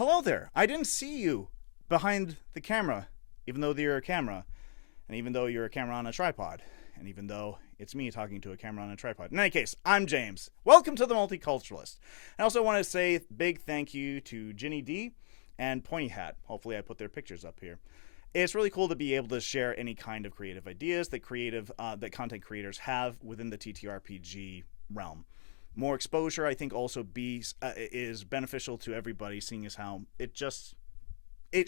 Hello there. I didn't see you behind the camera, even though you're a camera, and even though you're a camera on a tripod, and even though it's me talking to a camera on a tripod. In any case, I'm James. Welcome to The Multiculturalist. I also want to say big thank you to Ginny D and Pointy Hat. Hopefully I put their pictures up here. It's really cool to be able to share any kind of creative ideas that content creators have within the TTRPG realm. More exposure, I think, also is beneficial to everybody, seeing as how it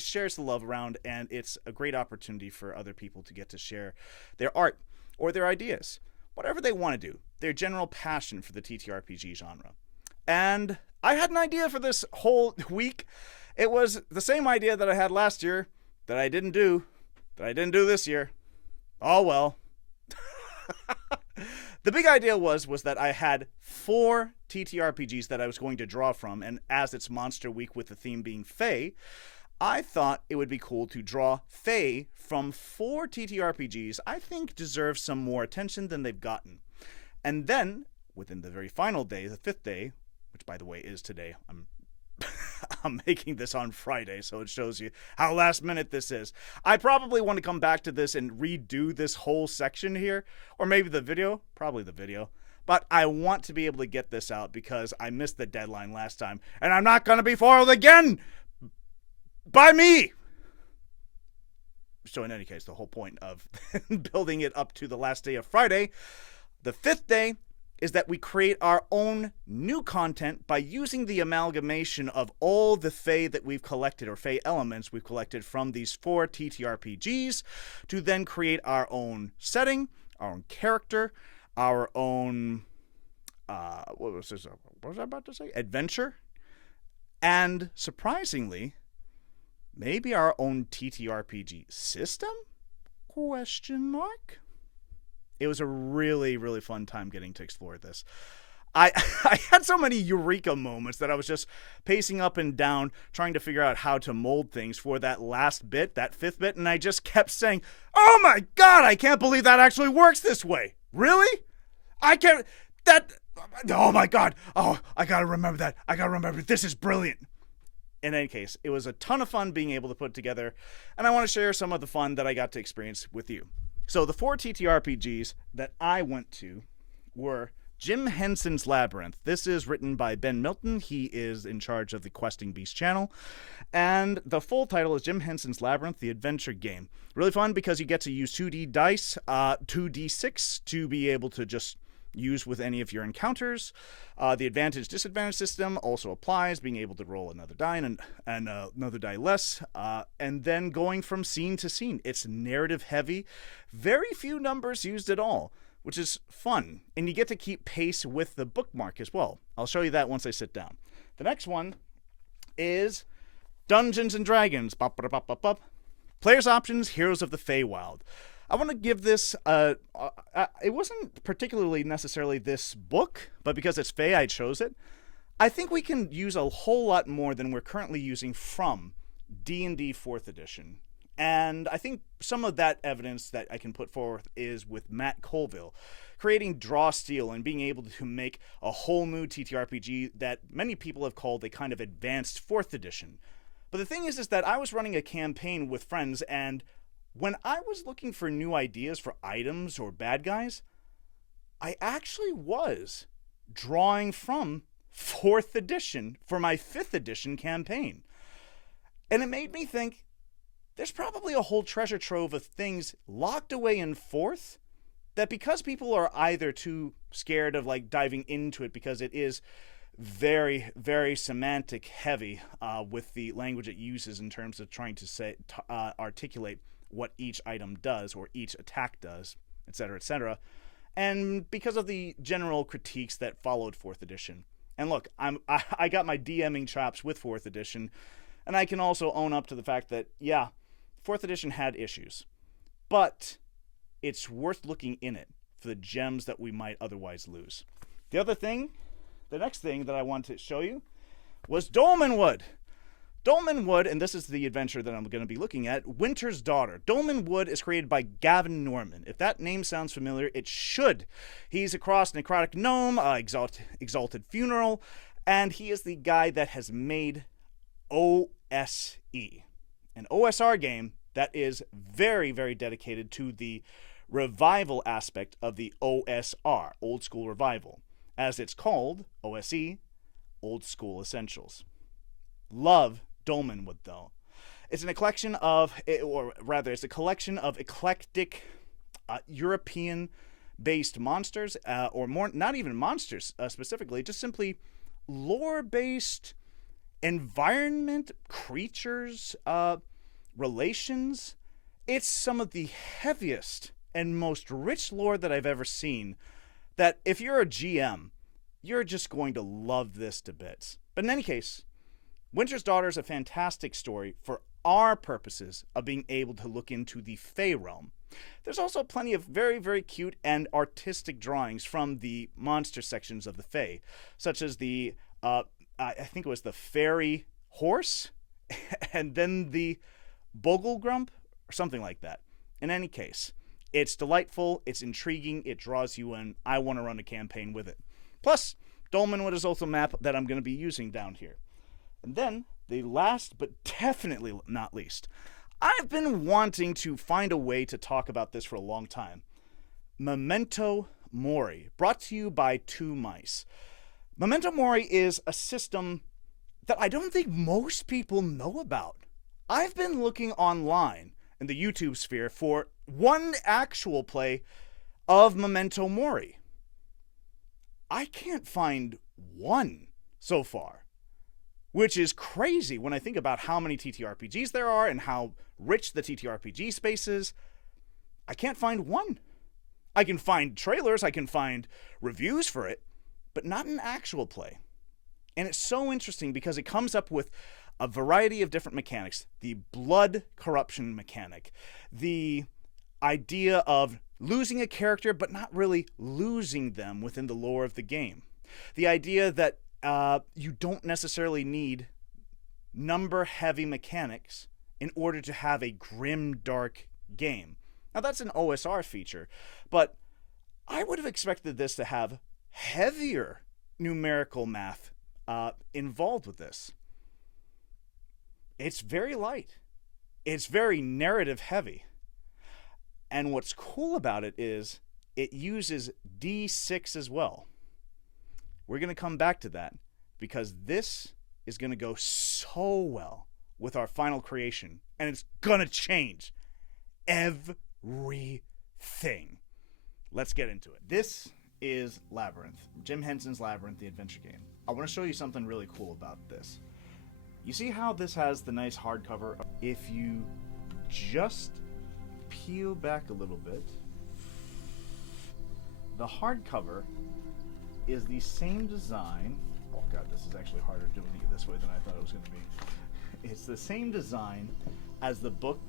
shares the love around, and it's a great opportunity for other people to get to share their art or their ideas, whatever they want to do, their general passion for the TTRPG genre. And I had an idea for this whole week. It was the same idea that I had last year that I didn't do this year. Oh well. The big idea was that I had 4 TTRPGs that I was going to draw from, and as it's Monster Week with the theme being Fey, I thought it would be cool to draw Fey from 4 TTRPGs I think deserve some more attention than they've gotten. And then, within the very final day, the 5th day, which by the way is today, I'm making this on Friday, so it shows you how last minute this is. I probably want to come back to this and redo this whole section here, or maybe the video, probably the video. But I want to be able to get this out because I missed the deadline last time, and I'm not going to be foiled again by me. So in any case, the whole point of building it up to the last day of Friday, the 5th day, is that we create our own new content by using the amalgamation of all the Fey that we've collected, or Fey elements we've collected from these 4 TTRPGs, to then create our own setting, our own character, our own, what was I about to say? Adventure. And surprisingly, maybe our own TTRPG system? Question mark? It was a really, really fun time getting to explore this. I had so many eureka moments that I was just pacing up and down, trying to figure out how to mold things for that last bit, that 5th bit, and I just kept saying, oh my god, I can't believe that actually works this way. Really? Oh my god. Oh, I gotta remember that. This is brilliant. In any case, it was a ton of fun being able to put together, and I want to share some of the fun that I got to experience with you. So the 4 TTRPGs that I went to were Jim Henson's Labyrinth. This is written by Ben Milton. He is in charge of the Questing Beast channel. And the full title is Jim Henson's Labyrinth, the adventure game. Really fun because you get to use 2D dice, 2D6 to be able to just use with any of your encounters. The advantage-disadvantage system also applies, being able to roll another die and another die less, and then going from scene to scene. It's narrative-heavy, very few numbers used at all, which is fun, and you get to keep pace with the bookmark as well. I'll show you that once I sit down. The next one is Dungeons & Dragons. Players' options, Heroes of the Feywild. I want to give this, it wasn't particularly necessarily this book, but because it's Fey, I chose it. I think we can use a whole lot more than we're currently using from D&D 4th edition. And I think some of that evidence that I can put forth is with Matt Colville, creating Draw Steel and being able to make a whole new TTRPG that many people have called a kind of advanced 4th edition. But the thing is that I was running a campaign with friends, and when I was looking for new ideas for items or bad guys, I actually was drawing from 4th edition for my 5th edition campaign. And it made me think, there's probably a whole treasure trove of things locked away in 4th that, because people are either too scared of diving into it because it is very, very semantic heavy with the language it uses in terms of trying to articulate what each item does or each attack does, etc., etc., and because of the general critiques that followed 4th edition. And look, I got my DMing chops with 4th edition, and I can also own up to the fact that, yeah, 4th edition had issues, but it's worth looking in it for the gems that we might otherwise lose. The next thing that I want to show you was Dolmenwood. Dolmenwood, and this is the adventure that I'm going to be looking at, Winter's Daughter. Dolmenwood is created by Gavin Norman. If that name sounds familiar, it should. He's a cross-necrotic gnome, exalted funeral, and he is the guy that has made OSE, an OSR game that is very, very dedicated to the revival aspect of the OSR, Old School Revival, as it's called, OSE, Old School Essentials. Love Dolmenwood, though. It's a collection of eclectic European-based monsters, or more, not even monsters specifically, just simply lore-based environment, creatures, relations. It's some of the heaviest and most rich lore that I've ever seen, that if you're a GM, you're just going to love this to bits. But in any case, Winter's Daughter is a fantastic story for our purposes of being able to look into the Fey realm. There's also plenty of very, very cute and artistic drawings from the monster sections of the Fey, such as the, I think it was the fairy horse, and then the Boglegrump, or something like that. In any case, it's delightful, it's intriguing, it draws you in. I want to run a campaign with it. Plus, Dolmenwood is also a map that I'm going to be using down here. And then, the last but definitely not least, I've been wanting to find a way to talk about this for a long time. Memento Mori, brought to you by Two Mice. Memento Mori is a system that I don't think most people know about. I've been looking online in the YouTube sphere for one actual play of Memento Mori. I can't find one so far, which is crazy when I think about how many TTRPGs there are and how rich the TTRPG space is. I can't find one. I can find trailers, I can find reviews for it, but not an actual play. And it's so interesting because it comes up with a variety of different mechanics. The blood corruption mechanic, the idea of losing a character but not really losing them within the lore of the game. The idea that you don't necessarily need number-heavy mechanics in order to have a grim, dark game. Now, that's an OSR feature, but I would have expected this to have heavier numerical math involved with this. It's very light. It's very narrative heavy. And what's cool about it is it uses D6 as well. We're going to come back to that because this is going to go so well with our final creation, and it's going to change everything. Let's get into it. This is Labyrinth, Jim Henson's Labyrinth, the adventure game. I want to show you something really cool about this. You see how this has the nice hardcover? If you just peel back a little bit, the hardcover is the same design. Oh god, this is actually harder doing it this way than I thought it was going to be. It's the same design as the book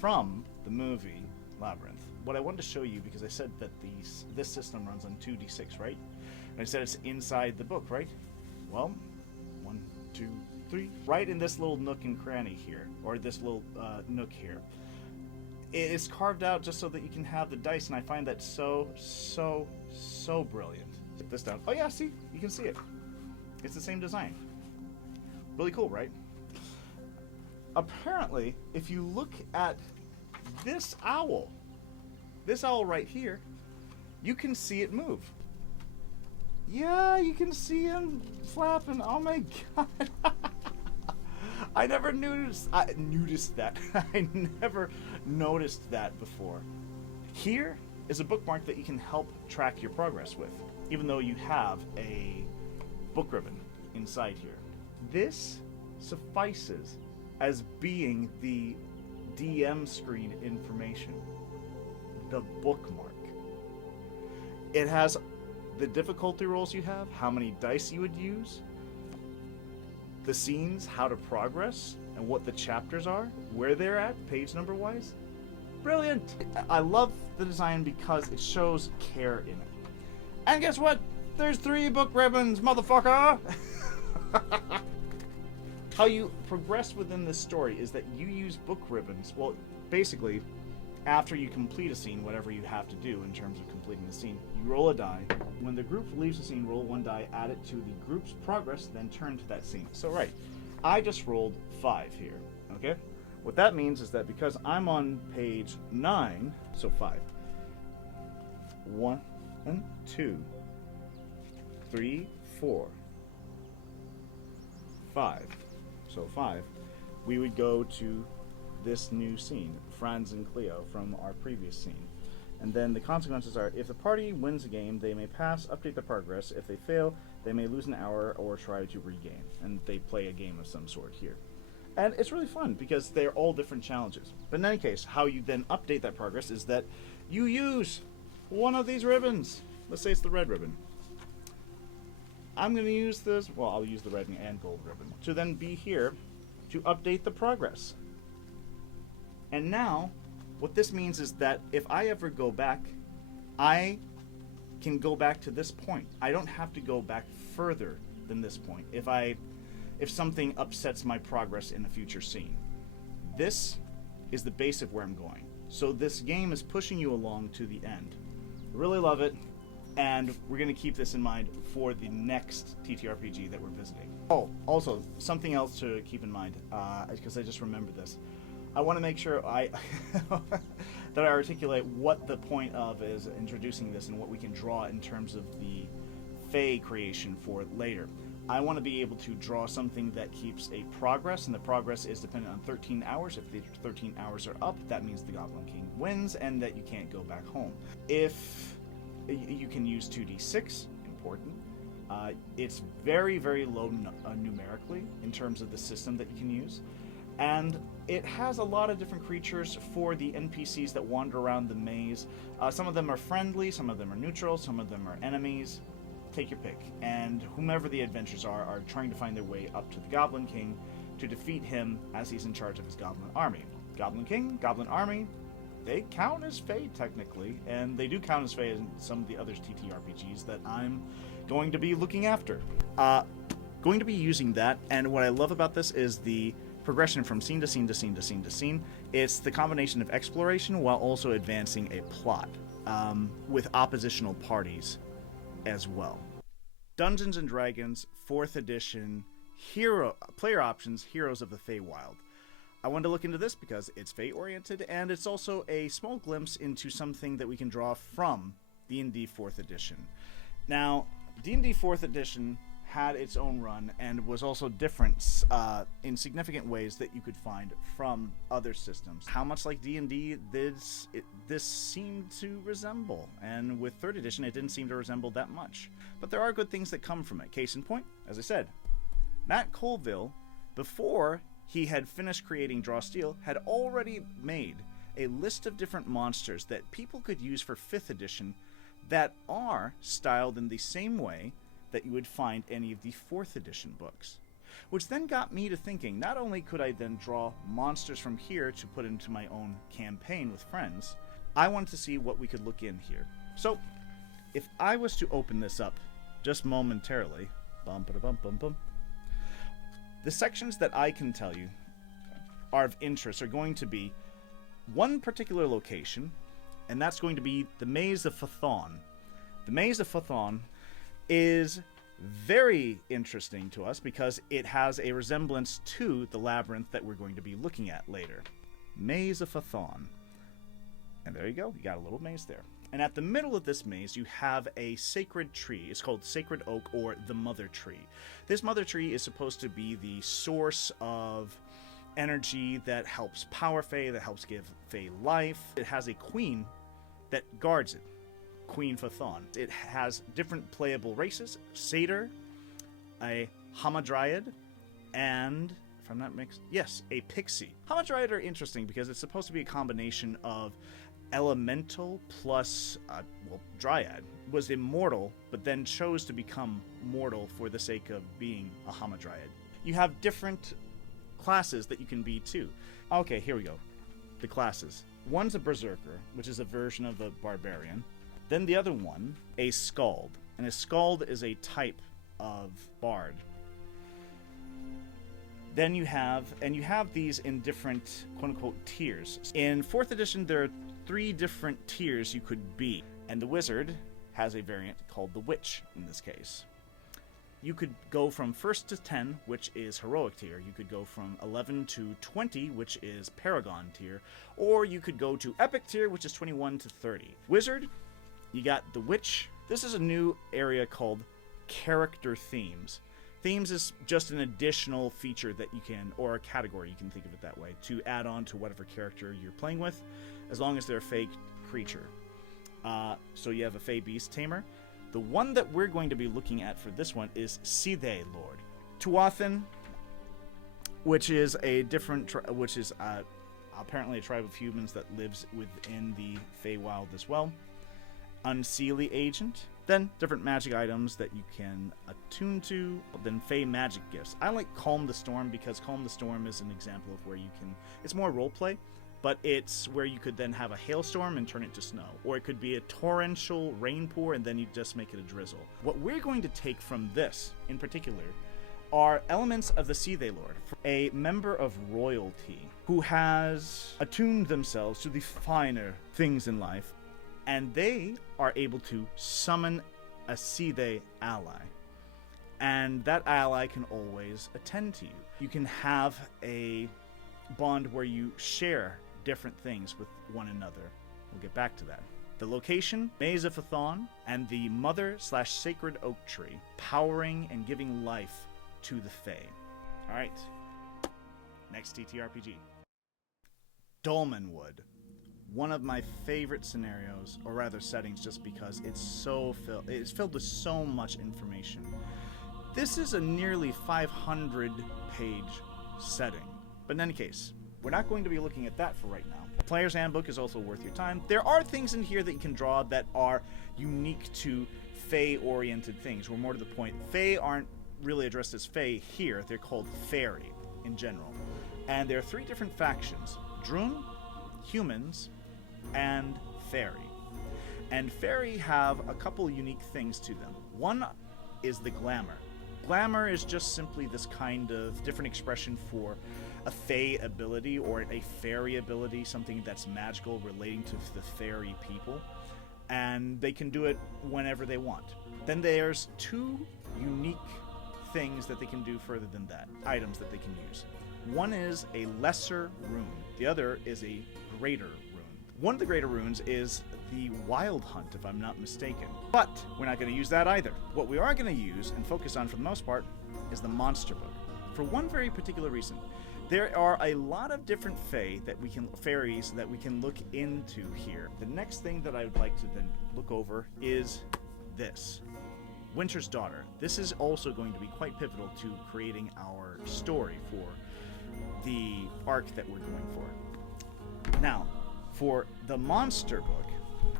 from the movie Labyrinth. What I wanted to show you, because I said that this system runs on 2d6, right? And I said it's inside the book, right? Well, 1, 2, 3. Right in this little nook and cranny here, or this little nook here. It's carved out just so that you can have the dice, and I find that so brilliant. Put this down. Oh yeah, see? You can see it. It's the same design. Really cool, right? Apparently, if you look at this owl right here, you can see it move. Yeah, you can see him flapping. Oh my god. I never noticed that. I never noticed that before. Here is a bookmark that you can help track your progress with, even though you have a book ribbon inside here. This suffices as being the DM screen information. The bookmark. It has the difficulty rolls you have, how many dice you would use, the scenes, how to progress, and what the chapters are, where they're at, page number wise. Brilliant! I love the design because it shows care in it. And guess what? There's 3 book ribbons, motherfucker! How you progress within this story is that you use book ribbons. Well, basically, after you complete a scene, whatever you have to do in terms of completing the scene, you roll a die. When the group leaves the scene, roll 1 die, add it to the group's progress, then turn to that scene. So right, I just rolled 5 here, okay? What that means is that because I'm on page 9, so 5. 1, 2, 3, 4, 5. So 5. We would go to this new scene, Franz and Cleo, from our previous scene. And then the consequences are, if the party wins a game, they may pass, update their progress. If they fail, they may lose an hour or try to regain. And they play a game of some sort here. And it's really fun because they're all different challenges. But in any case, how you then update that progress is that you use one of these ribbons. Let's say it's the red ribbon. I'm going to use this, well, I'll use the red and gold ribbon, to then be here to update the progress. And now, what this means is that if I ever go back, I can go back to this point. I don't have to go back further than this point if something upsets my progress in a future scene. This is the base of where I'm going. So this game is pushing you along to the end. I really love it, and we're going to keep this in mind for the next TTRPG that we're visiting. Oh, also, something else to keep in mind, because I just remembered this. I want to make sure that I articulate what the point of is introducing this and what we can draw in terms of the Fey creation for later. I want to be able to draw something that keeps a progress, and the progress is dependent on 13 hours. If the 13 hours are up, that means the Goblin King wins and that you can't go back home. If you can use 2d6, important. It's very, very low numerically in terms of the system that you can use. And it has a lot of different creatures for the NPCs that wander around the maze. Some of them are friendly, some of them are neutral, some of them are enemies. Take your pick. And whomever the adventurers are trying to find their way up to the Goblin King to defeat him as he's in charge of his Goblin army. Goblin King, Goblin army, they count as Fey technically, and they do count as Fey in some of the other TTRPGs that I'm going to be looking after. Going to be using that, and what I love about this is the progression from scene to scene to scene to scene to scene. It's the combination of exploration while also advancing a plot with oppositional parties as well. Dungeons and Dragons 4th edition player options, Heroes of the Feywild. I wanted to look into this because it's Fey oriented, and it's also a small glimpse into something that we can draw from D&D 4th edition. Now, D&D 4th edition had its own run and was also different in significant ways that you could find from other systems. How much like D&D this seemed to resemble, and with 3rd edition it didn't seem to resemble that much. But there are good things that come from it. Case in point, as I said, Matt Colville, before he had finished creating Draw Steel, had already made a list of different monsters that people could use for 5th edition that are styled in the same way that you would find any of the 4th edition books. Which then got me to thinking, not only could I then draw monsters from here to put into my own campaign with friends, I wanted to see what we could look in here. So, if I was to open this up just momentarily, the sections that I can tell you are of interest are going to be one particular location, and that's going to be the Maze of Phathon. The Maze of Phathon is very interesting to us because it has a resemblance to the labyrinth that we're going to be looking at later. Maze of Phathon. And there you go, you got a little maze there. And at the middle of this maze, you have a sacred tree. It's called Sacred Oak, or the Mother Tree. This Mother Tree is supposed to be the source of energy that helps power Fey, that helps give Fey life. It has a queen that guards it. Queen Phathon. It has different playable races: Satyr, a Hamadryad, and, if I'm not mixed, yes, a Pixie. Hamadryad are interesting because it's supposed to be a combination of elemental plus, Dryad. Was immortal, but then chose to become mortal for the sake of being a Hamadryad. You have different classes that you can be too. Okay, here we go. The classes. One's a Berserker, which is a version of a Barbarian. Then the other one, a Skald. And a Skald is a type of bard. Then you have these in different quote-unquote tiers. In 4th edition, there are 3 different tiers you could be. And the Wizard has a variant called the Witch, in this case. you could go from 1st to 10, which is heroic tier. You could go from 11 to 20, which is paragon tier. Or you could go to epic tier, which is 21 to 30. Wizard, you got the witch. This is a new area called character themes. Themes is just an additional feature that you can, or a category, you can think of it that way, to add on to whatever character you're playing with, as long as they're a Fey creature. So you have a Fey beast tamer. The one that we're going to be looking at for this one is Sithe Lord. Tuathan, which is a different, apparently a tribe of humans that lives within the Feywild as well. Unseelie Agent. Then different magic items that you can attune to. Then Fey magic gifts. I like Calm the Storm because Calm the Storm is an example of where you can, it's more roleplay, but it's where you could then have a hailstorm and turn it to snow. Or it could be a torrential rainpour and then you just make it a drizzle. What we're going to take from this, in particular, are elements of the Sithe Lord, a member of royalty who has attuned themselves to the finer things in life, and they are able to summon a Sithe ally. And that ally can always attend to you. You can have a bond where you share different things with one another. We'll get back to that. The location, Maze of Athon, and the Mother/Sacred Oak Tree, powering and giving life to the Fey. Alright, next TTRPG. Dolmenwood. One of my favorite scenarios, or rather settings, just because it's filled with so much information. This is a nearly 500-page setting. But in any case, we're not going to be looking at that for right now. Player's Handbook is also worth your time. There are things in here that you can draw that are unique to Fey-oriented things, or more to the point, Fey aren't really addressed as Fey here. They're called Fairy in general. And there are 3 different factions: Droon, Humans, and Fairy. And Fairy have a couple unique things to them. One is the glamour. Glamour is just simply this kind of different expression for a Fey ability or a fairy ability, something that's magical relating to the fairy people. And they can do it whenever they want. Then there's 2 unique things that they can do further than that, items that they can use. One is a lesser rune. The other is a greater rune. One of the greater runes is the Wild Hunt, if I'm not mistaken. But we're not going to use that either. What we are going to use and focus on for the most part is the Monster Book. For one very particular reason. There are a lot of different fairies that we can look into here. The next thing that I would like to then look over is this. Winter's Daughter. This is also going to be quite pivotal to creating our story for the arc that we're going for. Now, for the Monster Book,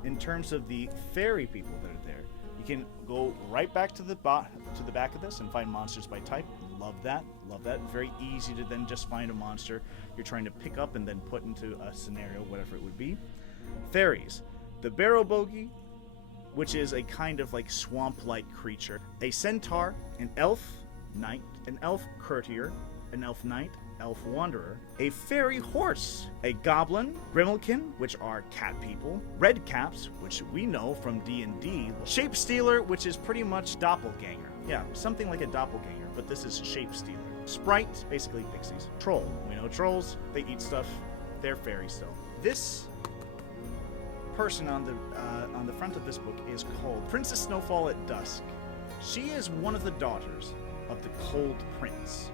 in terms of the fairy people that are there, you can go right back to the back of this and find monsters by type. Love that. Love that. Very easy to then just find a monster you're trying to pick up and then put into a scenario, whatever it would be. Fairies. The Barrow Bogey, which is a kind of like swamp-like creature. A centaur, an elf knight, an elf courtier, an elf knight, elf wanderer, a fairy horse, a goblin, grimalkin, which are cat people, red caps, which we know from D&D, shape stealer, which is pretty much doppelganger. Yeah, something like a doppelganger, but this is shape stealer. Sprite, basically pixies. Troll, we know trolls, they eat stuff, they're fairy still. This person on the front of this book is called Princess Snowfall at Dusk. She is one of the daughters of the Cold Prince.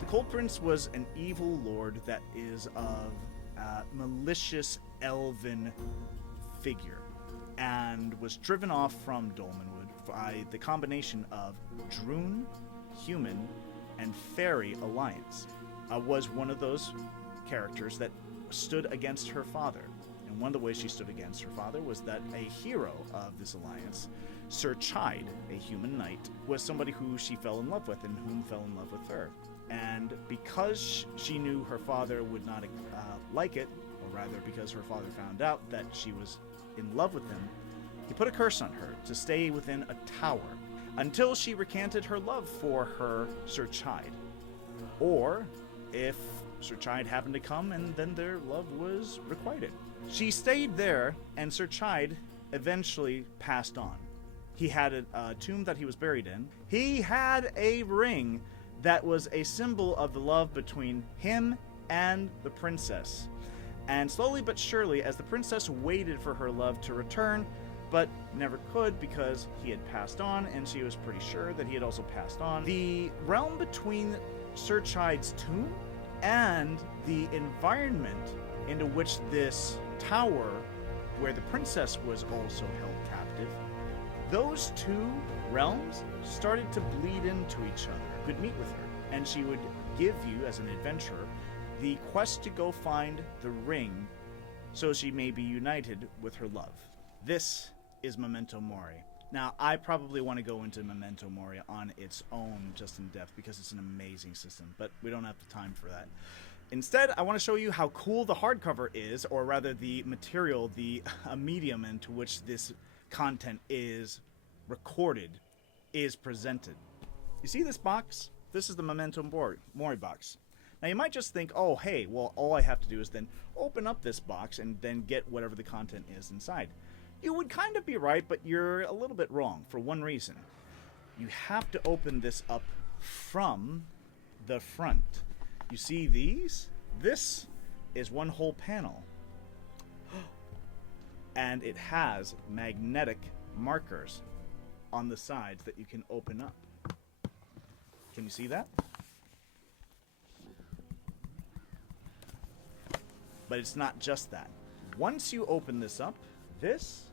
The Cold Prince was an evil lord that is of malicious elven figure and was driven off from Dolmenwood by the combination of Droon, human, and fairy alliance. Was one of those characters that stood against her father. And one of the ways she stood against her father was that a hero of this alliance, Sir Chide, a human knight, was somebody who she fell in love with and whom fell in love with her. And because she knew her father would not like it, or rather because her father found out that she was in love with him, he put a curse on her to stay within a tower until she recanted her love for her Sir Chide. Or if Sir Chide happened to come and then their love was requited. She stayed there, and Sir Chide eventually passed on. He had a tomb that he was buried in. He had a ring that was a symbol of the love between him and the princess. And slowly but surely, as the princess waited for her love to return, but never could because he had passed on, and she was pretty sure that he had also passed on, the realm between Sir Chide's tomb and the environment into which this tower, where the princess was also held captive, those two realms started to bleed into each other. You could meet with her, and she would give you, as an adventurer, the quest to go find the ring so she may be united with her love. This is Memento Mori. Now, I probably want to go into Memento Mori on its own just in depth because it's an amazing system, but we don't have the time for that. Instead, I want to show you how cool the hardcover is, or rather the material, the medium into which this content is recorded, is presented. You see this box? This is the Memento Mori box. Now you might just think, oh hey, well all I have to do is then open up this box and then get whatever the content is inside. You would kind of be right, but you're a little bit wrong for one reason. You have to open this up from the front. You see these? This is one whole panel. And it has magnetic markers on the sides that you can open up. Can you see that? But it's not just that. Once you open this up, this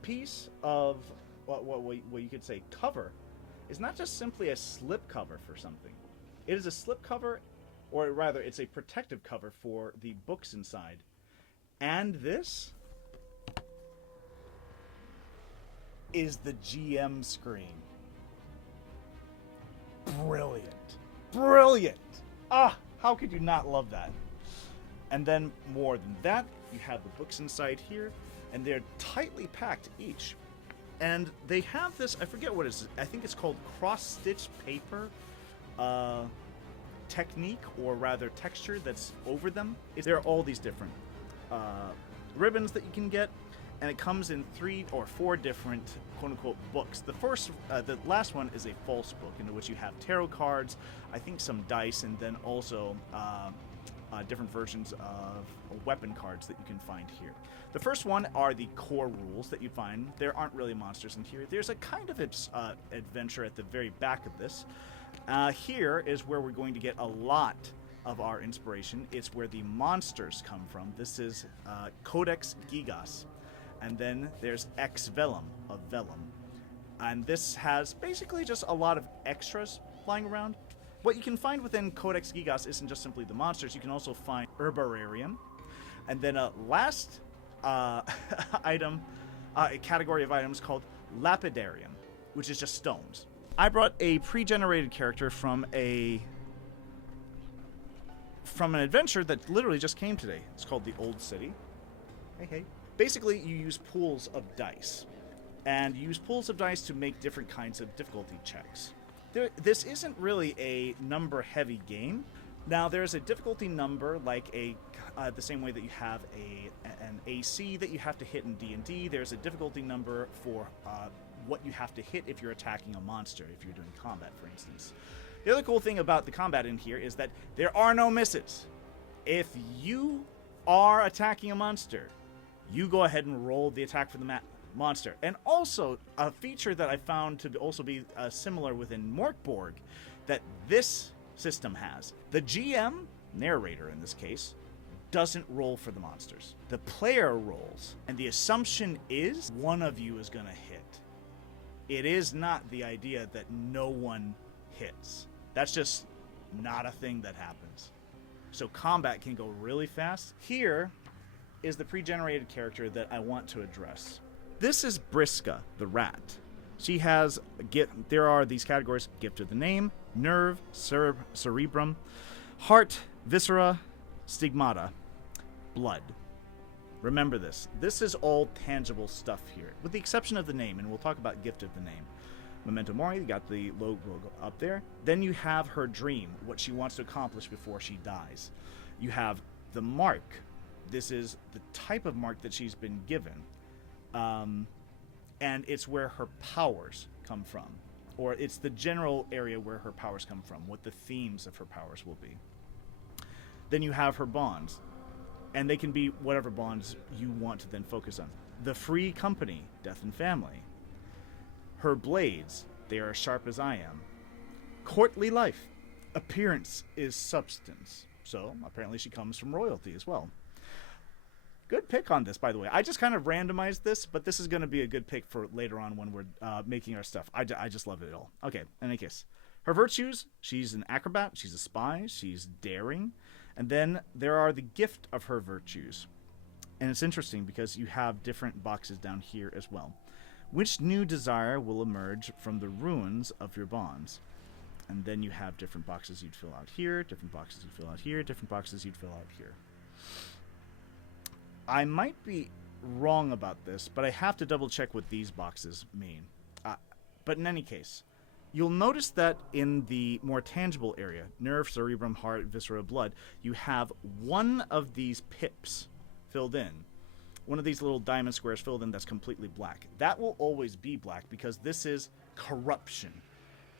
piece of what you could say cover is not just simply a slip cover for something. It is a slip cover, or rather it's a protective cover for the books inside. And this is the GM screen. Brilliant. Brilliant! Ah, how could you not love that? And then more than that, you have the books inside here, and they're tightly packed each. And they have this, I forget what it is, I think it's called cross-stitch paper technique, or rather texture that's over them. There are all these different ribbons that you can get, and it comes in 3 or 4 different quote-unquote books. The last one is a false book, in which you have tarot cards, I think some dice, and then also different versions of weapon cards that you can find here. The first one are the core rules that you find. There aren't really monsters in here. There's a kind of adventure at the very back of this. Here is where we're going to get a lot of our inspiration. It's where the monsters come from. This is Codex Gigas. And then there's Ex Vellum of Vellum. And this has basically just a lot of extras flying around. What you can find within Codex Gigas isn't just simply the monsters. You can also find Herbararium. And then a last item, a category of items called Lapidarium, which is just stones. I brought a pre-generated character from an adventure that literally just came today. It's called the Old City. Hey. Basically, you use pools of dice. And you use pools of dice to make different kinds of difficulty checks. This isn't really a number-heavy game. Now, there's a difficulty number, like the same way that you have an AC that you have to hit in D&D. There's a difficulty number for what you have to hit if you're attacking a monster, if you're doing combat, for instance. The other cool thing about the combat in here is that there are no misses. If you are attacking a monster, you go ahead and roll the attack for the monster. And also, a feature that I found to also be similar within Morkborg that this system has. The GM, narrator in this case, doesn't roll for the monsters. The player rolls, and the assumption is one of you is going to hit. It is not the idea that no one hits. That's just not a thing that happens. So combat can go really fast. Here is the pre-generated character that I want to address. This is Briska, the rat. She has there are these categories: gift of the name, nerve, cerebrum, heart, viscera, stigmata, blood. Remember this. This is all tangible stuff here, with the exception of the name, and we'll talk about gift of the name. Memento Mori, you got the logo up there. Then you have her dream, what she wants to accomplish before she dies. You have the mark. This is the type of mark that she's been given. and it's where her powers come from, or it's the general area where her powers come from, what the themes of her powers will be. Then you have her bonds, and they can be whatever bonds you want to then focus on. The free company, death and family. Her blades, they are as sharp as I am. Courtly life, appearance is substance. So apparently she comes from royalty as well. Good pick on this, by the way. I just kind of randomized this, but this is going to be a good pick for later on when we're making our stuff. I just love it all. Okay, in any case. Her virtues, she's an acrobat, she's a spy, she's daring. And then there are the gift of her virtues. And it's interesting because you have different boxes down here as well. Which new desire will emerge from the ruins of your bonds? And then you have different boxes you'd fill out here, different boxes you'd fill out here, different boxes you'd fill out here. I might be wrong about this, but I have to double check what these boxes mean. But in any case, you'll notice that in the more tangible area, nerve, cerebrum, heart, viscera, blood, you have one of these pips filled in. One of these little diamond squares filled in that's completely black. That will always be black because this is corruption.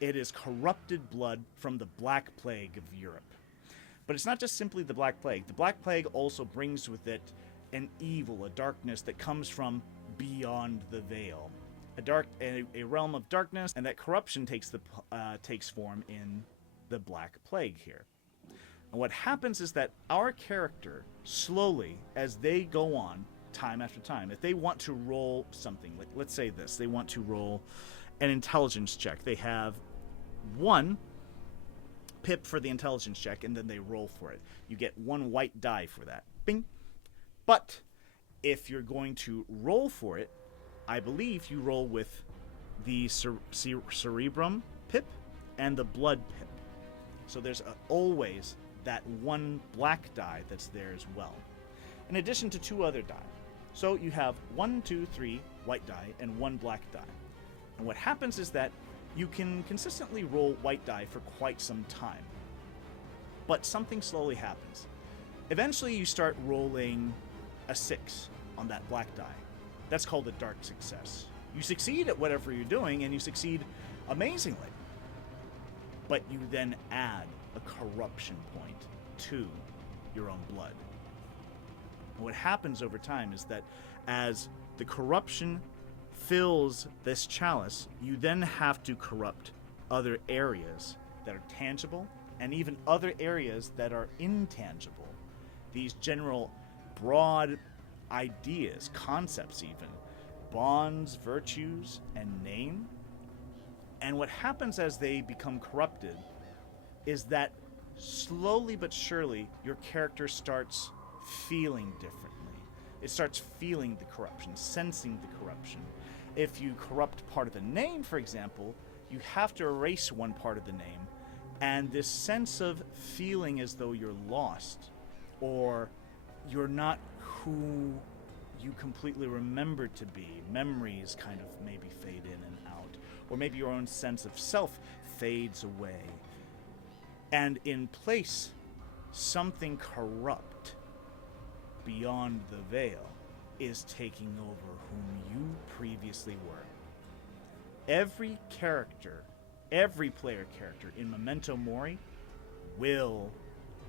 It is corrupted blood from the Black Plague of Europe. But it's not just simply the Black Plague. The Black Plague also brings with it an evil, a darkness that comes from beyond the veil. A realm of darkness, and that corruption takes form in the Black Plague here. And what happens is that our character, slowly, as they go on, time after time, if they want to roll something, like let's say this, they want to roll an intelligence check. They have 1 pip for the intelligence check, and then they roll for it. You get 1 white die for that. Bing. But if you're going to roll for it, I believe you roll with the cerebrum pip and the blood pip. So there's always that 1 black die that's there as well, in addition to 2 other die. So you have 1, 2, 3 white die and 1 black die. And what happens is that you can consistently roll white die for quite some time. But something slowly happens. Eventually you start rolling a 6 on that black die. That's called a dark success. You succeed at whatever you're doing, and you succeed amazingly. But you then add a corruption point to your own blood. And what happens over time is that as the corruption fills this chalice, you then have to corrupt other areas that are tangible and even other areas that are intangible. These general broad ideas, concepts even, bonds, virtues, and name. And what happens as they become corrupted is that slowly but surely your character starts feeling differently. It starts feeling the corruption, sensing the corruption. If you corrupt part of the name, for example, you have to erase one part of the name, and this sense of feeling as though you're lost, or you're not who you completely remember to be. Memories kind of maybe fade in and out, or maybe your own sense of self fades away. And in place, something corrupt beyond the veil is taking over whom you previously were. Every character, every player character in Memento Mori will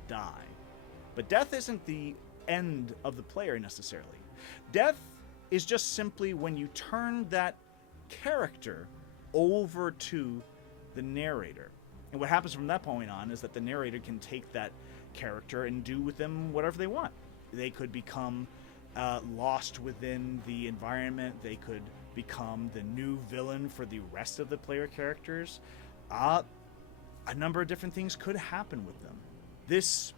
die. But death isn't the end of the player necessarily. Death is just simply when you turn that character over to the narrator. And what happens from that point on is that the narrator can take that character and do with them whatever they want. They could become lost within the environment. They could become the new villain for the rest of the player characters. A number of different things could happen with them. This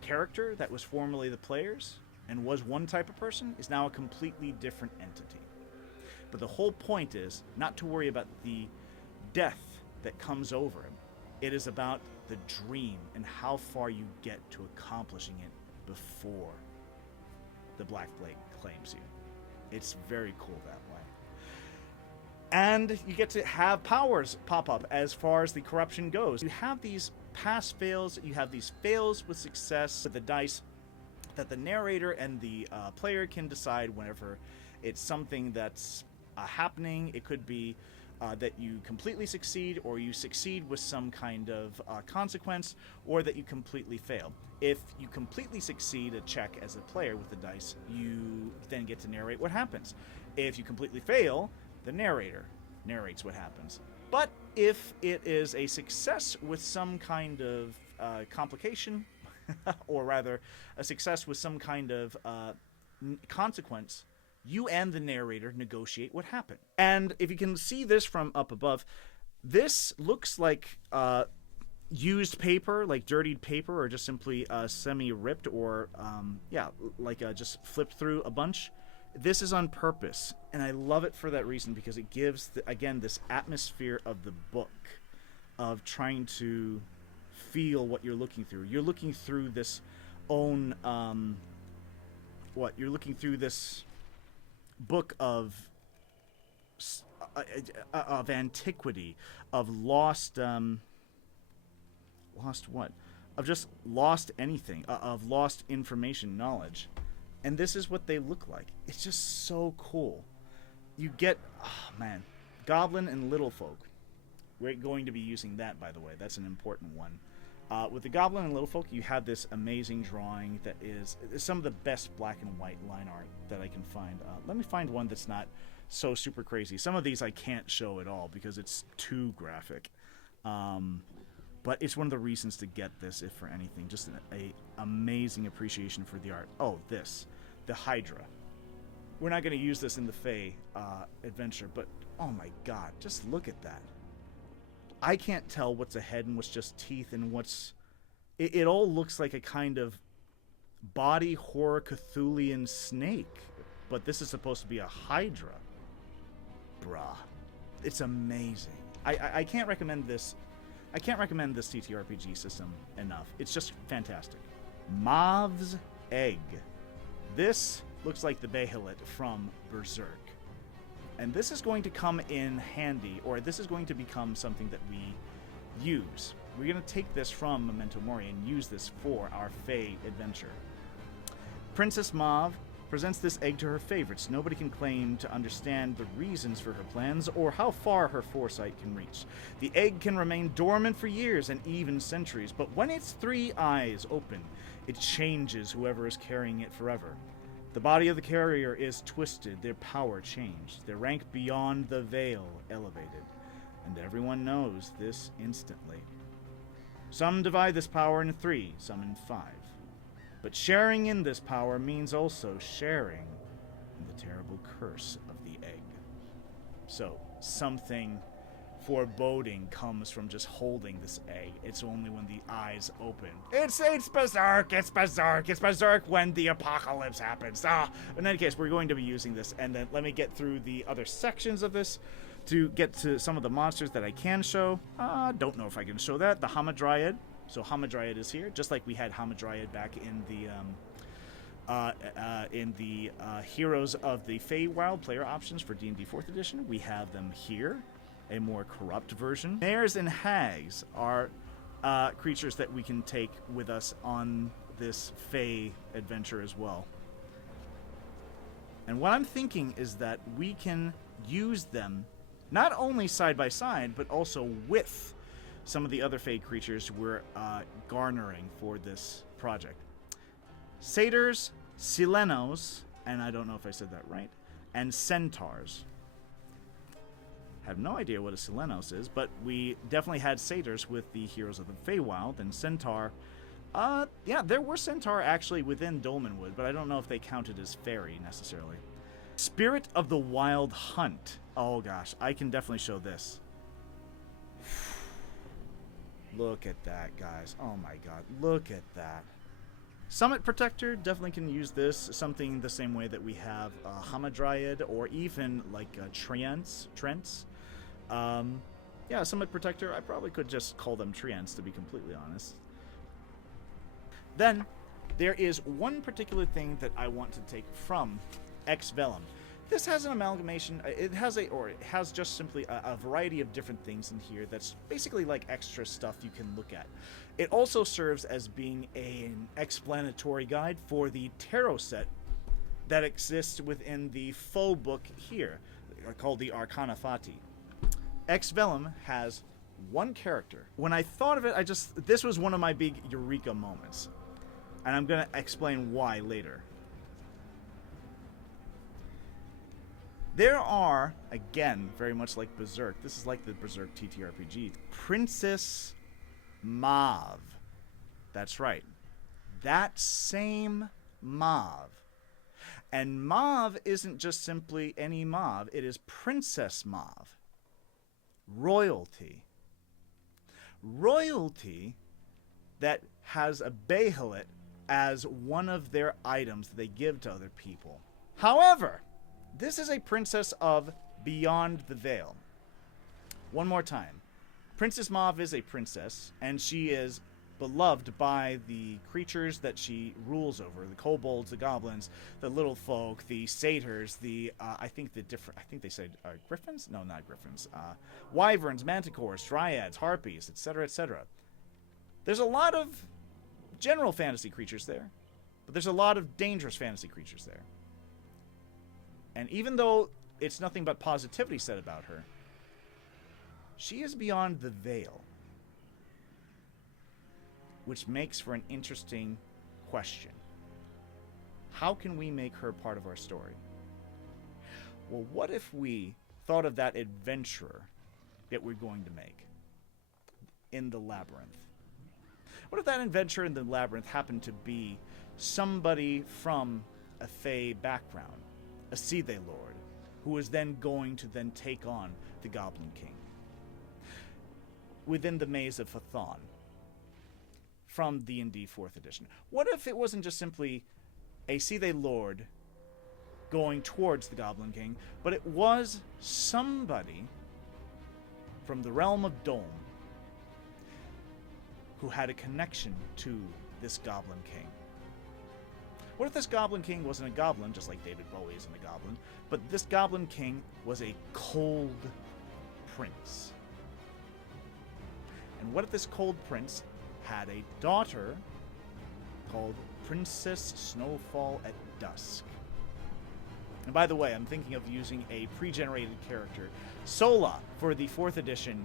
character that was formerly the players and was one type of person is now a completely different entity. But the whole point is not to worry about the death that comes over him. It is about the dream and how far you get to accomplishing it before the Black Plague claims you. It's very cool that way. And you get to have powers pop up as far as the corruption goes. You have these pass fails, you have these fails with success with the dice that the narrator and the player can decide whenever it's something that's happening. It could be that you completely succeed, or you succeed with some kind of consequence, or that you completely fail. If you completely succeed a check as a player with the dice, you then get to narrate what happens. If you completely fail, the narrator narrates what happens. But if it is a success with some kind of complication, or rather a success with some kind of consequence, you and the narrator negotiate what happened. And if you can see this from up above, this looks like used paper, like dirtied paper, or just simply semi-ripped, or just flipped through a bunch. This is on purpose, and I love it for that reason, because it gives, again, this atmosphere of the book, of trying to feel what you're looking through. You're looking through this own, you're looking through this book of antiquity, of lost anything, of lost information, knowledge. And this is what they look like. It's just so cool. You get, Goblin and Little Folk. We're going to be using that, by the way. That's an important one. With the Goblin and Little Folk, you have this amazing drawing that is some of the best black and white line art that I can find. Let me find one that's not so super crazy. Some of these I can't show at all because it's too graphic. But it's one of the reasons to get this, if for anything. Just an amazing appreciation for the art. Oh, the Hydra. We're not going to use this in the Fey adventure, but oh my god, just look at that. I can't tell what's a head and what's just teeth and what's... It all looks like a kind of body horror Cthulhian snake, but this is supposed to be a Hydra. Bruh. It's amazing. I can't recommend this. I can't recommend this TTRPG system enough. It's just fantastic. Mav's Egg. This looks like the Behelit from Berserk. And this is going to come in handy, or this is going to become something that we use. We're going to take this from Memento Mori and use this for our Fey adventure. Princess Mav presents this egg to her favorites. Nobody can claim to understand the reasons for her plans or how far her foresight can reach. The egg can remain dormant for years and even centuries, but when its 3 eyes open, it changes whoever is carrying it forever. The body of the carrier is twisted, their power changed, their rank beyond the veil elevated, and everyone knows this instantly. Some divide this power in 3, some in 5. But sharing in this power means also sharing in the terrible curse of the egg. So, something foreboding comes from just holding this egg. It's only when the eyes open. It's berserk, it's berserk, it's berserk when the apocalypse happens. In any case, we're going to be using this, and then let me get through the other sections of this to get to some of the monsters that I can show. Don't know if I can show that. The Hamadryad. So Hamadryad is here, just like we had Hamadryad back in the Heroes of the Feywild player options for D&D 4th edition. We have them here, a more corrupt version. Mares and hags are creatures that we can take with us on this Fey adventure as well. And what I'm thinking is that we can use them not only side by side, but also with some of the other Fey creatures we're garnering for this project. Satyrs, Silenos, and I don't know if I said that right, and Centaurs. Have no idea what a Silenos is, but we definitely had Satyrs with the Heroes of the Feywild, and Centaur. There were Centaur actually within Dolmenwood, but I don't know if they counted as fairy necessarily. Spirit of the Wild Hunt. Oh gosh, I can definitely show this. Look at that, guys. Oh my god, look at that. Summit Protector definitely can use this, something the same way that we have Hamadryad, or even like Trents. Summit Protector, I probably could just call them Trents, to be completely honest. Then, there is one particular thing that I want to take from Ex Vellum. This has an amalgamation, it has just simply a variety of different things in here that's basically like extra stuff you can look at. It also serves as being an explanatory guide for the tarot set that exists within the faux book here. called the Arcana Fati. Ex Vellum has one character. When I thought of it, this was one of my big eureka moments. And I'm going to explain why later. There are, again, very much like Berserk, this is like the Berserk TTRPG, Princess Mauve. That's right. That same Mauve. And Mauve isn't just simply any Mauve, it is Princess Mauve. Royalty. Royalty that has a Bahamut as one of their items that they give to other people. However, this is a princess of Beyond the Veil. One more time. Princess Mauve is a princess, and she is beloved by the creatures that she rules over. The kobolds, the goblins, the little folk, the satyrs, I think they said griffins? No, not griffins. Wyverns, manticores, dryads, harpies, etc., etc. There's a lot of general fantasy creatures there, but there's a lot of dangerous fantasy creatures there. And even though it's nothing but positivity said about her, she is beyond the veil. Which makes for an interesting question. How can we make her part of our story? Well, what if we thought of that adventurer that we're going to make in the Labyrinth? What if that adventurer in the Labyrinth happened to be somebody from a Fey background, a Seethe Lord, who is then going to then take on the Goblin King within the Maze of Hathon from D&D 4th edition? What if it wasn't just simply a Seethe Lord going towards the Goblin King, but it was somebody from the realm of Dolm who had a connection to this Goblin King? What if this Goblin King wasn't a goblin, just like David Bowie isn't a goblin, but this Goblin King was a cold prince? And what if this cold prince had a daughter called Princess Snowfall at Dusk? And by the way, I'm thinking of using a pre-generated character, Sola, for the 4th edition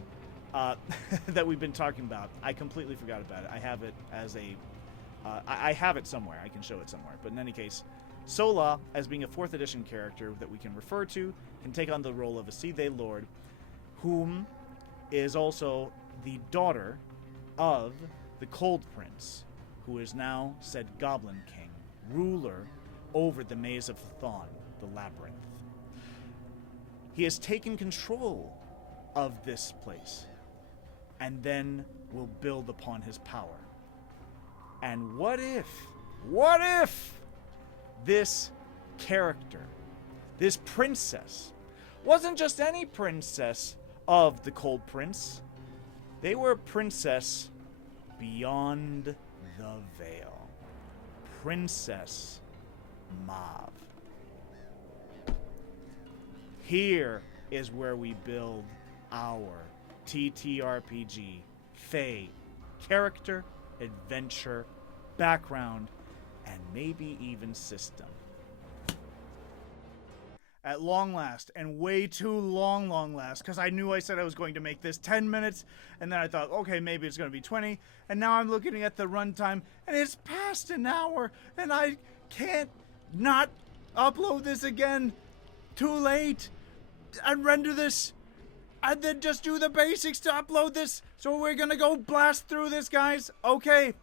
that we've been talking about. I completely forgot about it. I have it as a... I have it somewhere. I can show it somewhere. But in any case, Sola, as being a 4th edition character that we can refer to, can take on the role of a Seethe Lord, whom is also the daughter of the Cold Prince, who is now said Goblin King, ruler over the Maze of Hathon, the Labyrinth. He has taken control of this place, and then will build upon his power. And what if this character, this princess, wasn't just any princess of the Cold Prince? They were a princess beyond the veil. Princess Mauve. Here is where we build our TTRPG Fey character, adventure, background, and maybe even system. At long last, and way too long last, because I knew I said I was going to make this 10 minutes, and then I thought, okay, maybe it's going to be 20, and now I'm looking at the runtime, and it's past an hour, and I can't not upload this again. Too late. And render this, and then just do the basics to upload this. So we're going to go blast through this, guys. Okay.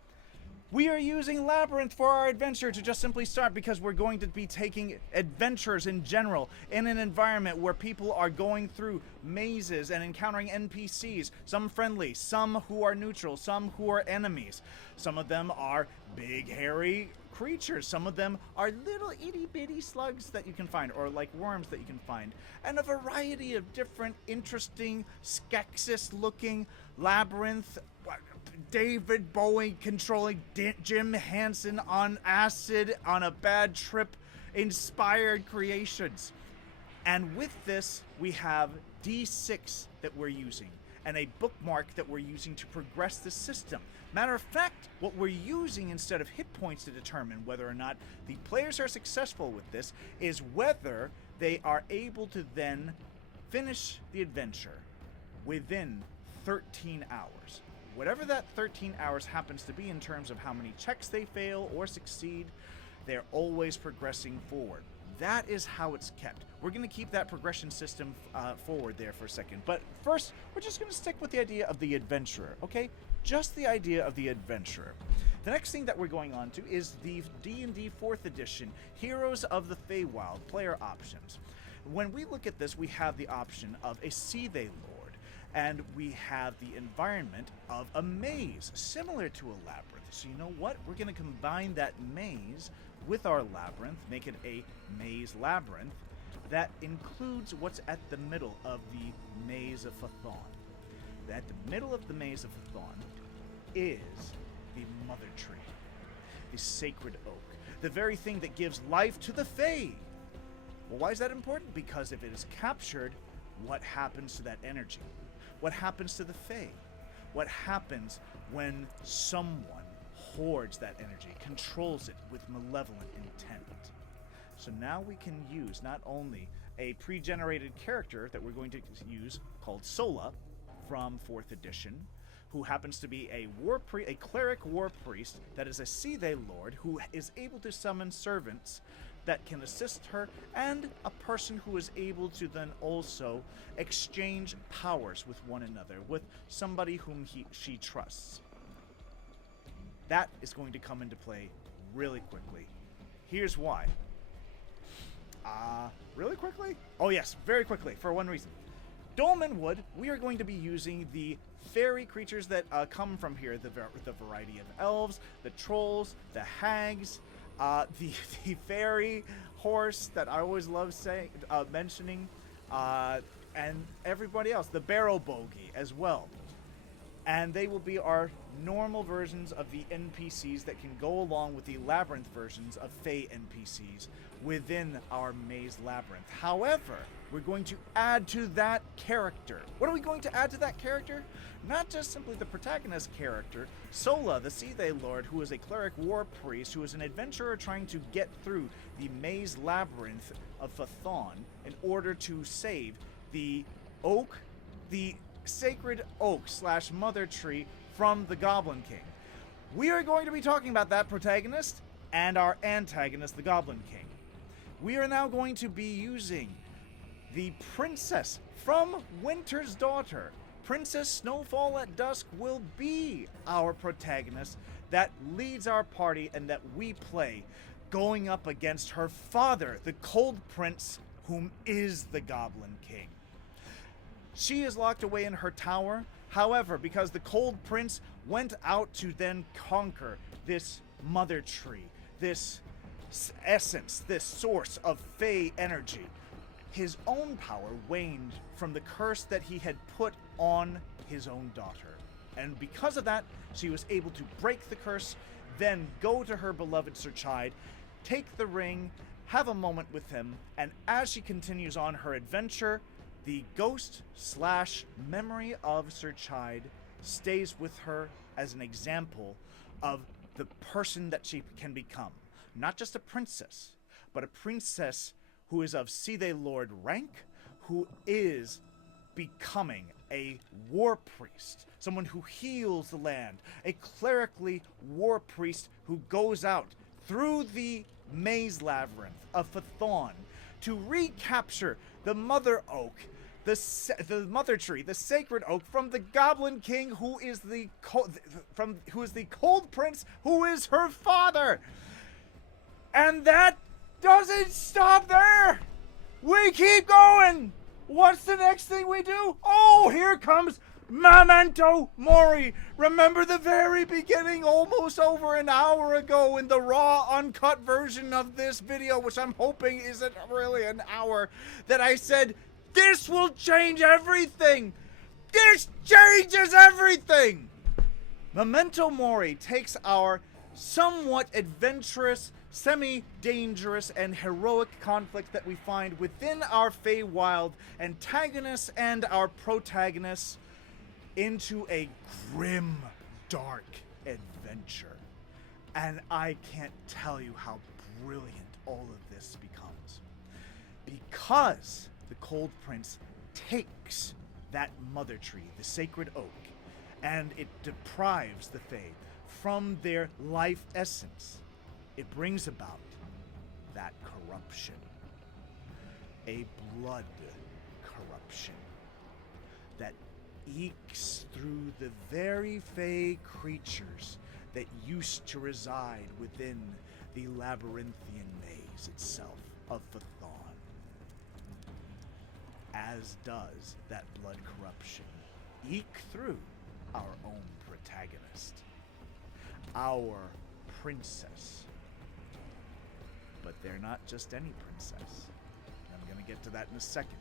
We are using Labyrinth for our adventure to just simply start, because we're going to be taking adventures in general in an environment where people are going through mazes and encountering NPCs, some friendly, some who are neutral, some who are enemies. Some of them are big, hairy creatures. Some of them are little itty-bitty slugs that you can find, or like worms that you can find. And a variety of different interesting Skeksis-looking Labyrinth, David Bowie controlling Jim Henson on acid on a bad trip inspired creations. And with this, we have D6 that we're using, and a bookmark that we're using to progress the system. Matter of fact, what we're using instead of hit points to determine whether or not the players are successful with this is whether they are able to then finish the adventure within 13 hours. Whatever that 13 hours happens to be in terms of how many checks they fail or succeed, they're always progressing forward. That is how it's kept. We're going to keep that progression system forward there for a second. But first, we're just going to stick with the idea of the adventurer, okay? Just the idea of the adventurer. The next thing that we're going on to is the D&D 4th edition Heroes of the Feywild player options. When we look at this, we have the option of a Sea They Lord, and we have the environment of a maze, similar to a labyrinth. So you know what? We're going to combine that maze with our labyrinth, make it a maze labyrinth that includes what's at the middle of the Maze of Fathon. At the middle of the Maze of Fathon is the Mother Tree, the sacred oak, the very thing that gives life to the Fey. Well, why is that important? Because if it is captured, what happens to that energy? What happens to the Fey? What happens when someone hoards that energy, controls it with malevolent intent? So now we can use not only a pre-generated character that we're going to use called Sola from 4th edition, who happens to be a cleric war priest that is a Sea They Lord who is able to summon servants that can assist her, and a person who is able to then also exchange powers with one another, with somebody whom she trusts. That is going to come into play really quickly. Here's why. Really quickly? Oh yes, very quickly, for one reason. Dolmenwood, we are going to be using the fairy creatures that come from here, the variety of elves, the trolls, the hags, the fairy horse that I always love mentioning, and everybody else, the barrow bogey as well. And they will be our normal versions of the NPCs that can go along with the labyrinth versions of Fey NPCs within our maze labyrinth. However, we're going to add to that character. What are we going to add to that character? Not just simply the protagonist character, Sola, the Sea They Lord, who is a cleric war priest, who is an adventurer trying to get through the maze labyrinth of Fathon in order to save the oak, the sacred oak / mother tree from the Goblin King. We are going to be talking about that protagonist and our antagonist, the Goblin King. We are now going to be using the princess from Winter's Daughter. Princess Snowfall at Dusk will be our protagonist that leads our party and that we play, going up against her father, the Cold Prince, whom is the Goblin King. She is locked away in her tower. However, because the Cold Prince went out to then conquer this mother tree, this essence, this source of Fey energy, his own power waned from the curse that he had put on his own daughter. And because of that, she was able to break the curse, then go to her beloved Sir Chide, take the ring, have a moment with him, and as she continues on her adventure, the ghost / memory of Sir Chide stays with her as an example of the person that she can become. Not just a princess, but a princess who is of Sea They Lord rank, who is becoming a war priest, someone who heals the land, a clerically war priest who goes out through the maze labyrinth of Fathon to recapture the mother oak, the mother tree, the sacred oak from the Goblin King, who is the Cold Prince, who is her father. And that doesn't stop there. We keep going. What's the next thing we do? Oh, here comes Memento Mori. Remember the very beginning, almost over an hour ago, in the raw, uncut version of this video, which I'm hoping isn't really an hour, that I said, this will change everything. This changes everything. Memento Mori takes our somewhat adventurous, semi-dangerous, and heroic conflict that we find within our Feywild antagonists and our protagonists into a grim, dark adventure. And I can't tell you how brilliant all of this becomes. because the Cold Prince takes that mother tree, the sacred oak, and it deprives the Fey from their life essence. It brings about that corruption. A blood corruption that ekes through the very Fey creatures that used to reside within the labyrinthian maze itself of Fathon. As does that blood corruption eke through our own protagonist, our princess. But they're not just any princess. I'm going to get to that in a second.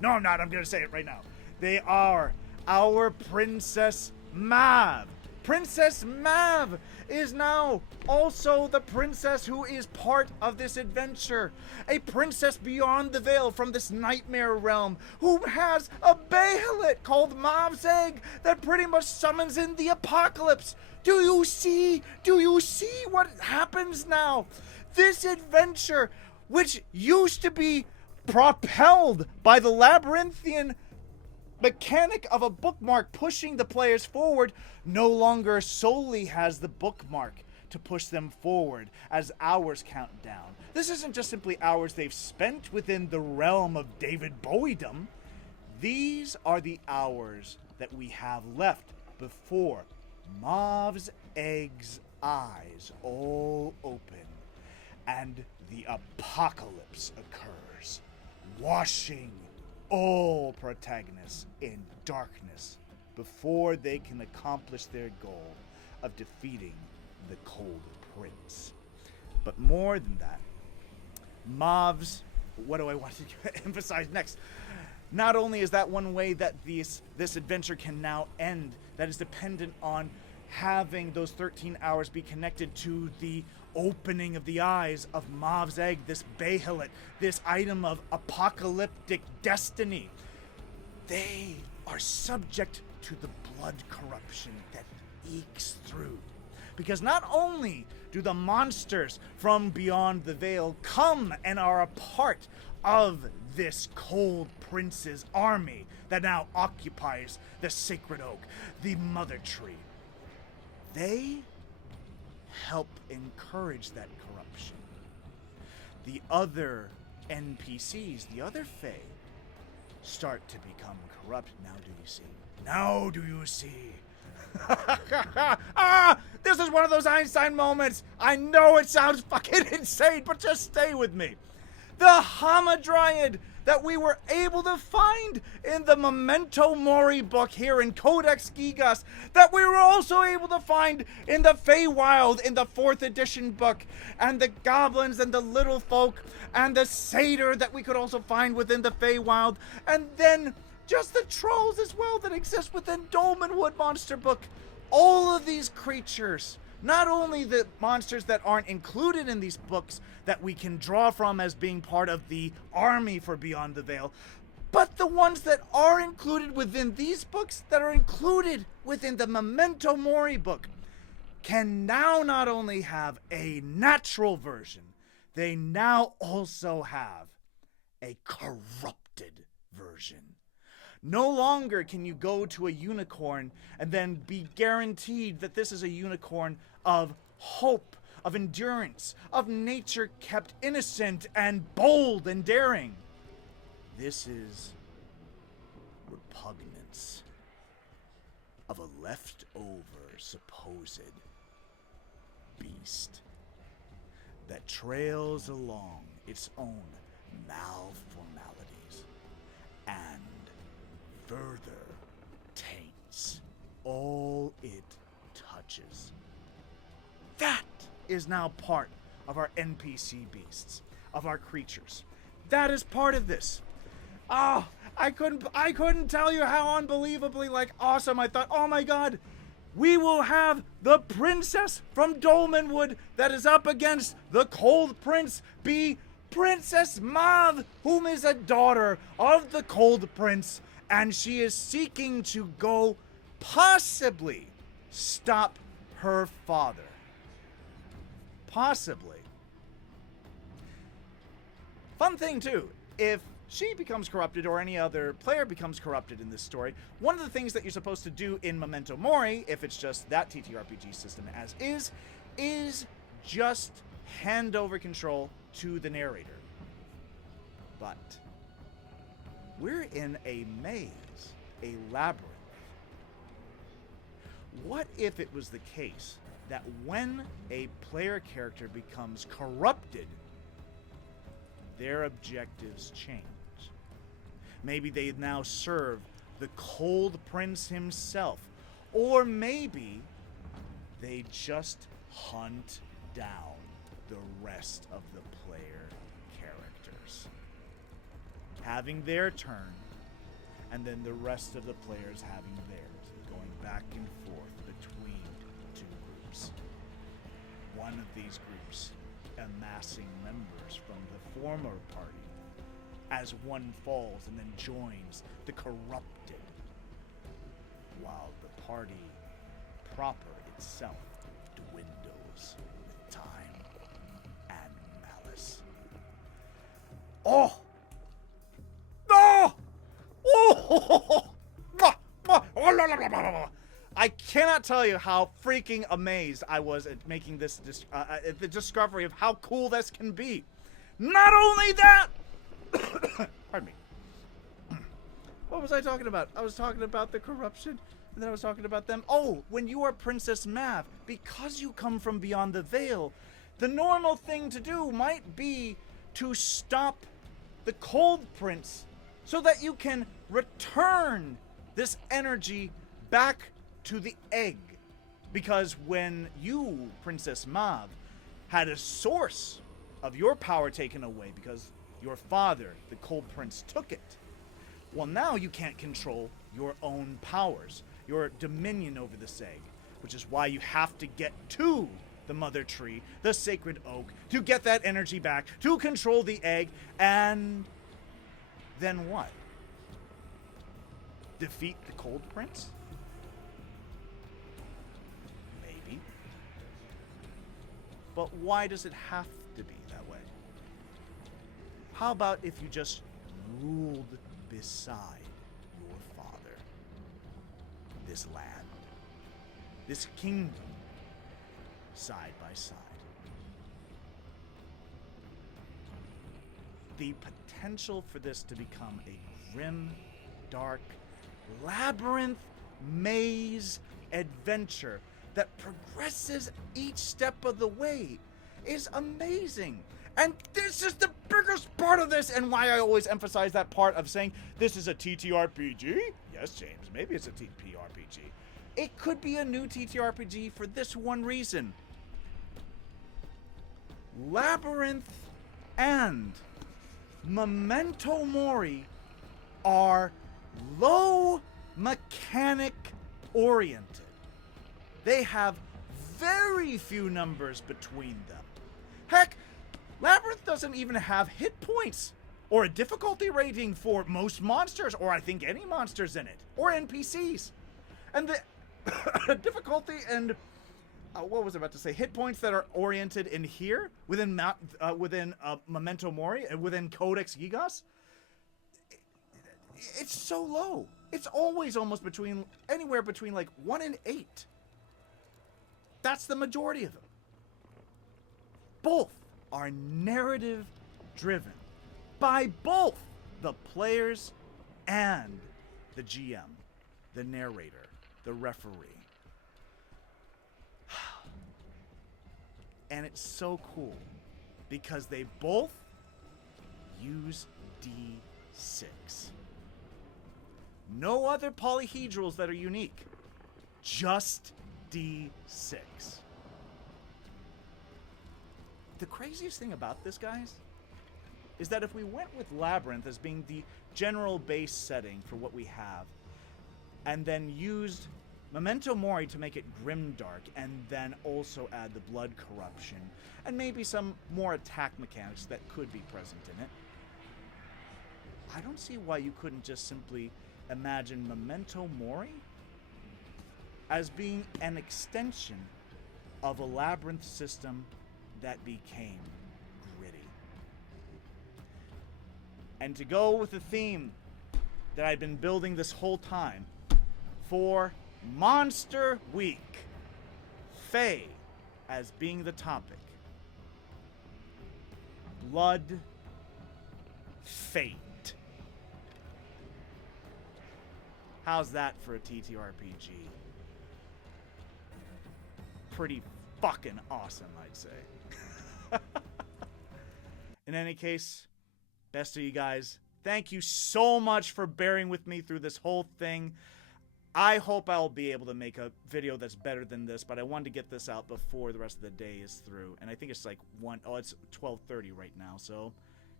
No, I'm not. I'm going to say it right now. They are our Princess Mav. Princess Mav is now also the princess who is part of this adventure. A princess beyond the veil from this nightmare realm who has a Bahamut called Mav's Egg that pretty much summons in the apocalypse. Do you see? Do you see what happens now? This adventure, which used to be propelled by the labyrinthian mechanic of a bookmark pushing the players forward, no longer solely has the bookmark to push them forward as hours count down. This isn't just simply hours they've spent within the realm of David Bowiedom. These are the hours that we have left before Mav's Egg's eyes all open and the apocalypse occurs, washing all protagonists in darkness before they can accomplish their goal of defeating the Cold Prince. But more than that, Mav's, what do I want to emphasize next? Not only is that one way that this adventure can now end, that is dependent on having those 13 hours be connected to the opening of the eyes of Mav's Egg, this Bahamut, this item of apocalyptic destiny. They are subject to the blood corruption that ekes through. Because not only do the monsters from beyond the veil come and are a part of this Cold Prince's army that now occupies the sacred oak, the mother tree, they help encourage that corruption. The other NPCs, the other Fey, start to become corrupt. Now do you see? Now do you see? This is one of those Einstein moments. I know it sounds fucking insane, but just stay with me. The Hamadryad that we were able to find in the Memento Mori book here in Codex Gigas, that we were also able to find in the Feywild in the 4th edition book, and the goblins and the little folk and the satyr that we could also find within the Feywild, and then just the trolls as well that exist within Dolmenwood monster book. All of these creatures, not only the monsters that aren't included in these books that we can draw from as being part of the army for Beyond the Veil, but the ones that are included within these books, that are included within the Memento Mori book, can now not only have a natural version, they now also have a corrupted version. No longer can you go to a unicorn and then be guaranteed that this is a unicorn of hope, of endurance, of nature kept innocent and bold and daring. This is repugnance of a leftover supposed beast that trails along its own malformalities and further taints all it touches. That is now part of our NPC beasts, of our creatures. That is part of this. Oh, I couldn't tell you how unbelievably awesome I thought. Oh my god, we will have the princess from Dolmenwood that is up against the Cold Prince be Princess Mav, whom is a daughter of the Cold Prince, and she is seeking to go possibly stop her father. Possibly. Fun thing too, if she becomes corrupted or any other player becomes corrupted in this story, one of the things that you're supposed to do in Memento Mori, if it's just that TTRPG system as is just hand over control to the narrator. But we're in a maze, a labyrinth. What if it was the case that when a player character becomes corrupted, their objectives change? Maybe they now serve the Cold Prince himself. Or maybe they just hunt down the rest of the player characters, having their turn, and then the rest of the players having theirs, going back and forth between two groups. One of these groups amassing members from the former party as one falls and then joins the corrupted, while the party proper itself dwindles with time and malice. Oh! Oh! Oh! I cannot tell you how freaking amazed I was at making this at the discovery of how cool this can be. Not only that, pardon me. What was I talking about? I was talking about the corruption, and then I was talking about them. Oh, when you are Princess Mav, because you come from beyond the veil, the normal thing to do might be to stop the Cold Prince so that you can return this energy back to the egg. Because when you, Princess Mav, had a source of your power taken away because your father, the Cold Prince, took it, well, now you can't control your own powers, your dominion over this egg, which is why you have to get to the Mother Tree, the Sacred Oak, to get that energy back, to control the egg, and then what? Defeat the Cold Prince? Maybe. But why does it have to be that way? How about if you just ruled beside your father? This land, this kingdom, side by side. The potential for this to become a grim, dark, labyrinth maze adventure that progresses each step of the way is amazing. And this is the biggest part of this, and why I always emphasize that part of saying this is a TTRPG. Yes, James, maybe it's a TTRPG. It could be a new TTRPG for this one reason. Labyrinth and Memento Mori are low mechanic oriented. They have very few numbers between them. Heck, Labyrinth doesn't even have hit points or a difficulty rating for most monsters, or I think any monsters in it, or NPCs. And the difficulty and what was I about to say? Hit points that are oriented in here within Memento Mori and within Codex Gigas. It's so low. It's always almost anywhere between like 1 and 8. That's the majority of them. Both are narrative driven by both the players and the GM, the narrator, the referee. And it's so cool because they both use D6. No other polyhedrals that are unique. Just D6. The craziest thing about this, guys, is that if we went with Labyrinth as being the general base setting for what we have, and then used Memento Mori to make it grimdark, and then also add the blood corruption, and maybe some more attack mechanics that could be present in it, I don't see why you couldn't just simply imagine Memento Mori as being an extension of a Labyrinth system that became gritty. And to go with the theme that I've been building this whole time for Monster Week, Fey as being the topic. Blood Feyt. How's that for a TTRPG? Pretty fucking awesome, I'd say. In any case, best of you guys. Thank you so much for bearing with me through this whole thing. I hope I'll be able to make a video that's better than this, but I wanted to get this out before the rest of the day is through. And I think it's like it's 12:30 right now, so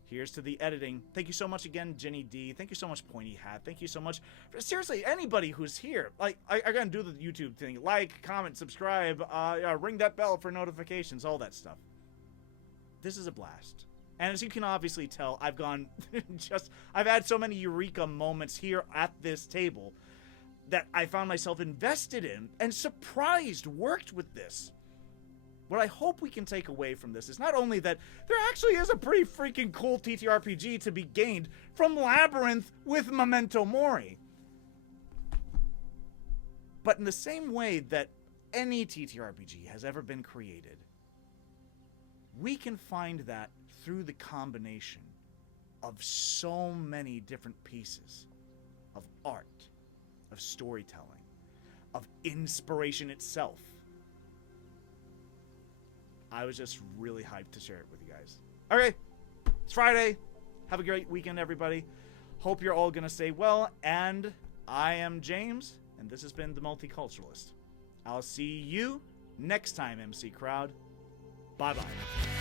here's to the editing. Thank you so much again, Ginny D. Thank you so much, Pointy Hat. Thank you so much. Seriously, anybody who's here, like, I gotta do the YouTube thing. Like, comment, subscribe, ring that bell for notifications, all that stuff. This is a blast. And as you can obviously tell, I've gone I've had so many eureka moments here at this table that I found myself invested in and surprised worked with this. What I hope we can take away from this is not only that there actually is a pretty freaking cool TTRPG to be gained from Labyrinth with Memento Mori, but in the same way that any TTRPG has ever been created, we can find that through the combination of so many different pieces of art, of storytelling, of inspiration itself. I was just really hyped to share it with you guys. Okay, it's Friday. Have a great weekend, everybody. Hope you're all going to stay well. And I am James, and this has been The Multiculturalist. I'll see you next time, MC Crowd. Bye-bye.